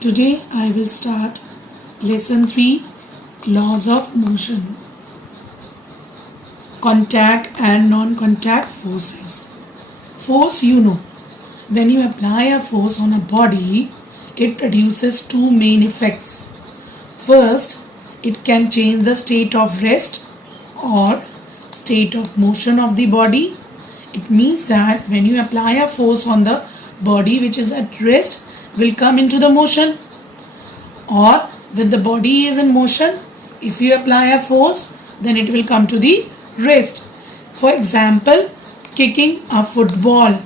Today I will start lesson 3, laws of motion, contact and non-contact forces. Force, when you apply a force on a body, it produces two main effects. First, it can change the state of rest or state of motion of the body. It means that when you apply a force on the body which is at rest, will come into the motion, or when the body is in motion, if you apply a force, then it will come to the rest. For example, kicking a football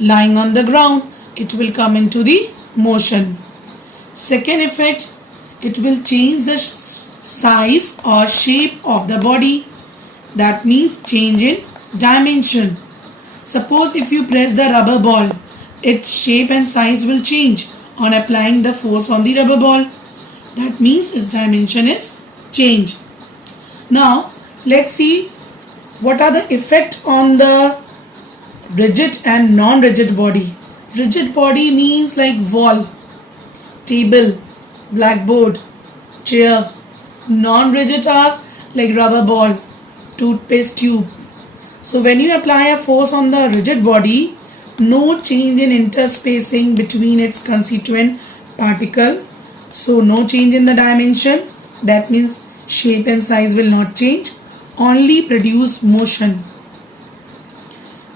lying on the ground, it will come into the motion. Second effect, it will change the size or shape of the body. That means change in dimension. Suppose if you press the rubber ball, its shape and size will change on applying the force on the rubber ball. That means its dimension is changed. Now let's see what are the effects on the rigid and non-rigid body. Rigid body means like wall, table, blackboard, chair. Non-rigid are like rubber ball, toothpaste tube. So when you apply a force on the rigid body, no change in interspacing between its constituent particle. So no change in the dimension. That means shape and size will not change. Only produce motion.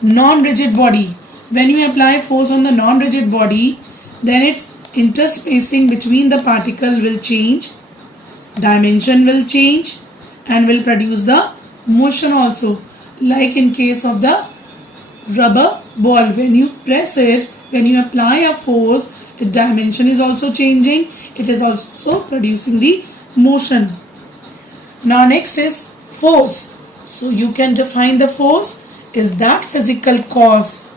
Non-rigid body. When you apply force on the non-rigid body, then its interspacing between the particle will change. Dimension will change and will produce the motion also. Like in case of the rubber ball, when you press it, when you apply a force, its dimension is also changing. It is also producing the motion. Now next is force. So you can define the force is that physical cause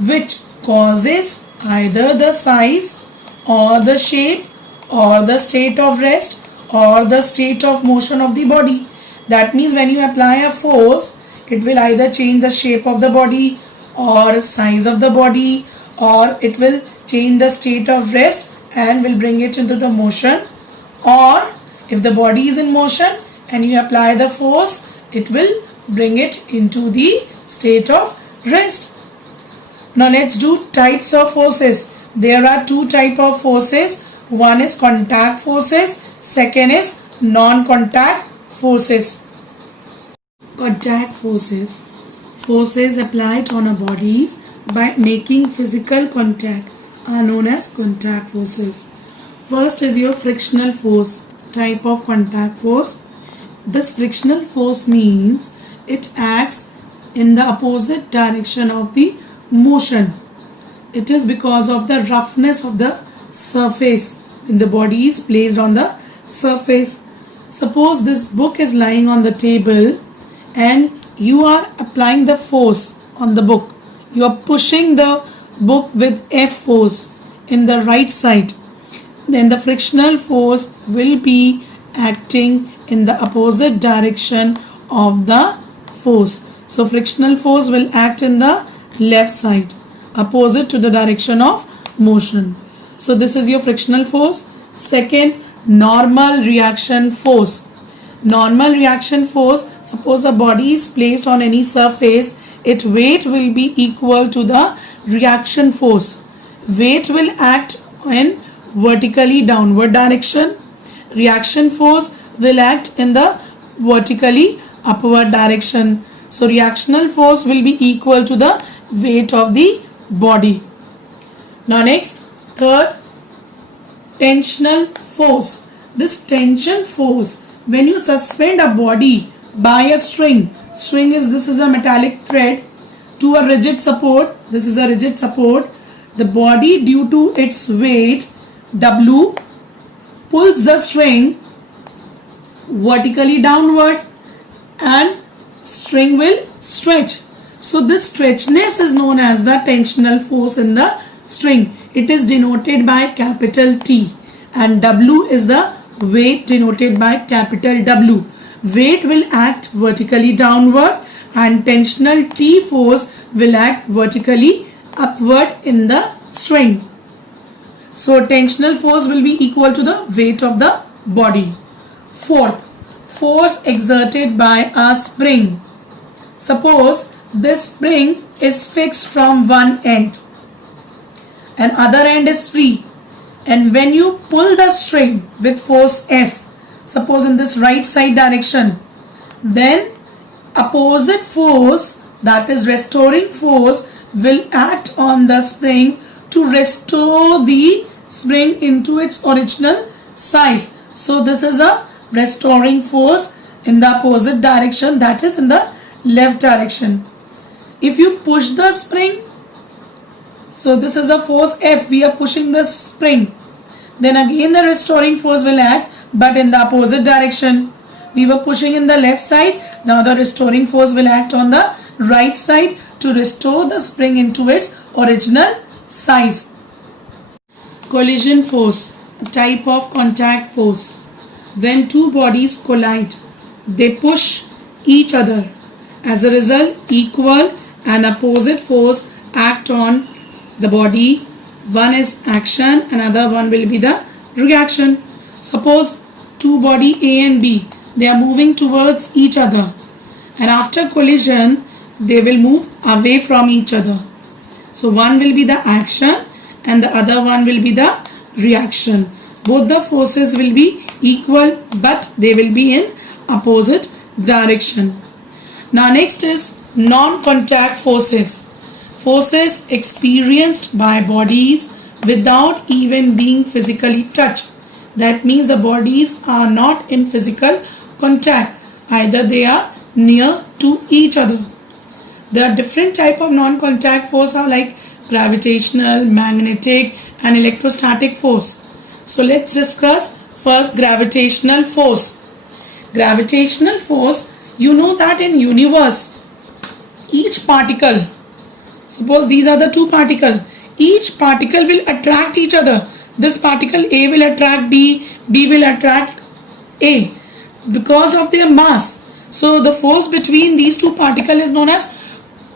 which causes either the size or the shape or the state of rest or the state of motion of the body. That means when you apply a force, it will either change the shape of the body or size of the body, or it will change the state of rest and will bring it into the motion, or if the body is in motion and you apply the force, it will bring it into the state of rest. Now let's do types of forces. There are two types of forces. One is contact forces, second is non-contact forces. Contact forces. Forces applied on our bodies by making physical contact are known as contact forces. First is your frictional force, type of contact force. This frictional force means it acts in the opposite direction of the motion. It is because of the roughness of the surface when the body is placed on the surface. Suppose this book is lying on the table and you are applying the force on the book. You are pushing the book with F force in the right side. Then the frictional force will be acting in the opposite direction of the force. So frictional force will act in the left side, opposite to the direction of motion. So this is your frictional force. Second, normal reaction force. Normal reaction force, suppose a body is placed on any surface, its weight will be equal to the reaction force. Weight will act in vertically downward direction. Reaction force will act in the vertically upward direction. So reactional force will be equal to the weight of the body. Now next, third, tensional force. This tension force, when you suspend a body by a string this is a metallic thread to a rigid support, this is a rigid support, the body due to its weight W pulls the string vertically downward and string will stretch. So this stretchness is known as the tensional force in the string. It is denoted by capital T and W is the weight denoted by capital W. Weight will act vertically downward and tensional T force will act vertically upward in the string. So tensional force will be equal to the weight of the body. Fourth, force exerted by a spring. Suppose this spring is fixed from one end and other end is free, and when you pull the string with force F, suppose in this right side direction, then opposite force, that is restoring force, will act on the spring to restore the spring into its original size. So this is a restoring force in the opposite direction, that is in the left direction. If you push the spring, so this is a force F, we are pushing the spring, then again the restoring force will act, but in the opposite direction. We were pushing in the left side, now the restoring force will act on the right side to restore the spring into its original size. Collision force, a type of contact force. When two bodies collide, they push each other. As a result, equal and opposite force act on the body. One is action, another one will be the reaction. Suppose two body A and B, they are moving towards each other, and after collision they will move away from each other. So one will be the action and the other one will be the reaction. Both the forces will be equal, but they will be in opposite direction. Now next is non-contact forces. Forces experienced by bodies without even being physically touched. That means the bodies are not in physical contact, either they are near to each other. There are different type of non-contact force are like gravitational, magnetic and electrostatic force. So let's discuss first gravitational force. Gravitational force, you know that in universe, each particle, suppose these are the two particles, each particle will attract each other. This particle A will attract B, B will attract A because of their mass. So the force between these two particles is known as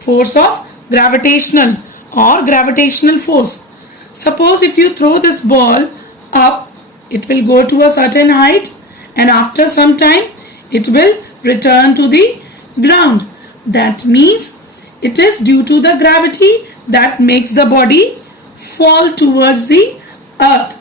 force of gravitational or gravitational force. Suppose if you throw this ball up, it will go to a certain height and after some time it will return to the ground. That means it is due to the gravity that makes the body fall towards the earth.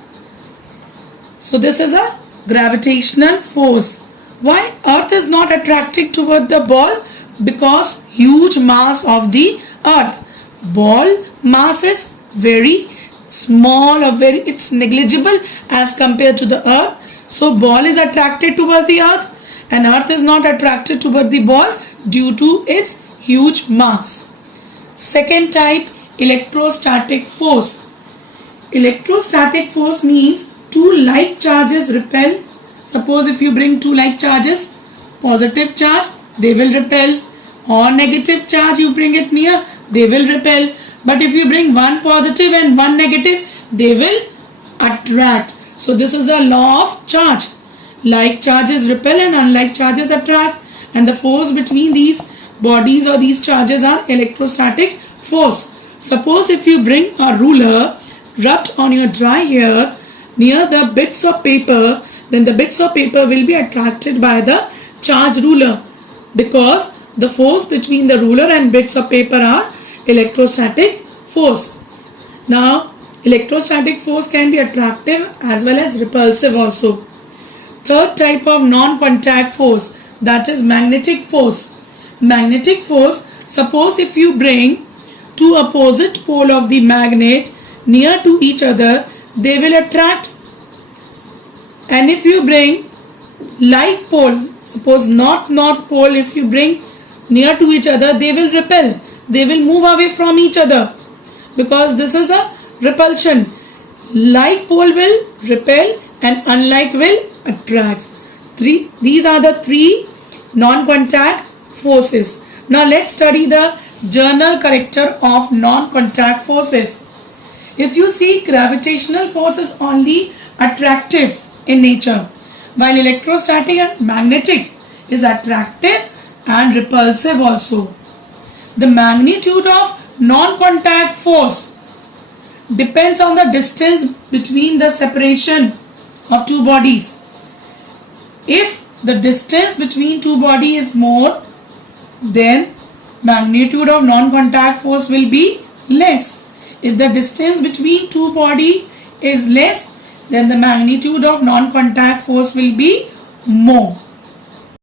So this is a gravitational force. Why earth is not attracted toward the ball? Because huge mass of the earth. Ball mass is very small or it's negligible as compared to the earth. So ball is attracted toward the earth and earth is not attracted toward the ball due to its huge mass. Second type, electrostatic force. Electrostatic force means two like charges repel. Suppose if you bring two like charges, positive charge, they will repel, or negative charge you bring it near, they will repel. But if you bring one positive and one negative, they will attract. So this is a law of charge. Like charges repel and unlike charges attract, and the force between these bodies or these charges are electrostatic force. Suppose if you bring a ruler rubbed on your dry hair near the bits of paper, then the bits of paper will be attracted by the charge ruler because the force between the ruler and bits of paper are electrostatic force. Now electrostatic force can be attractive as well as repulsive also. Third type of non-contact force, that is magnetic force. Magnetic force, suppose if you bring two opposite pole of the magnet near to each other, they will attract. And if you bring like pole, suppose north pole, if you bring near to each other, they will repel. They will move away from each other because this is a repulsion. Like pole will repel and unlike will attract. These are the three non-contact forces. Now let's study the general character of non-contact forces. If you see, gravitational force is only attractive in nature, while electrostatic and magnetic is attractive and repulsive also. The magnitude of non-contact force depends on the distance between the separation of two bodies. If the distance between two bodies is more, then magnitude of non-contact force will be less. If the distance between two bodies is less, then the magnitude of non-contact force will be more.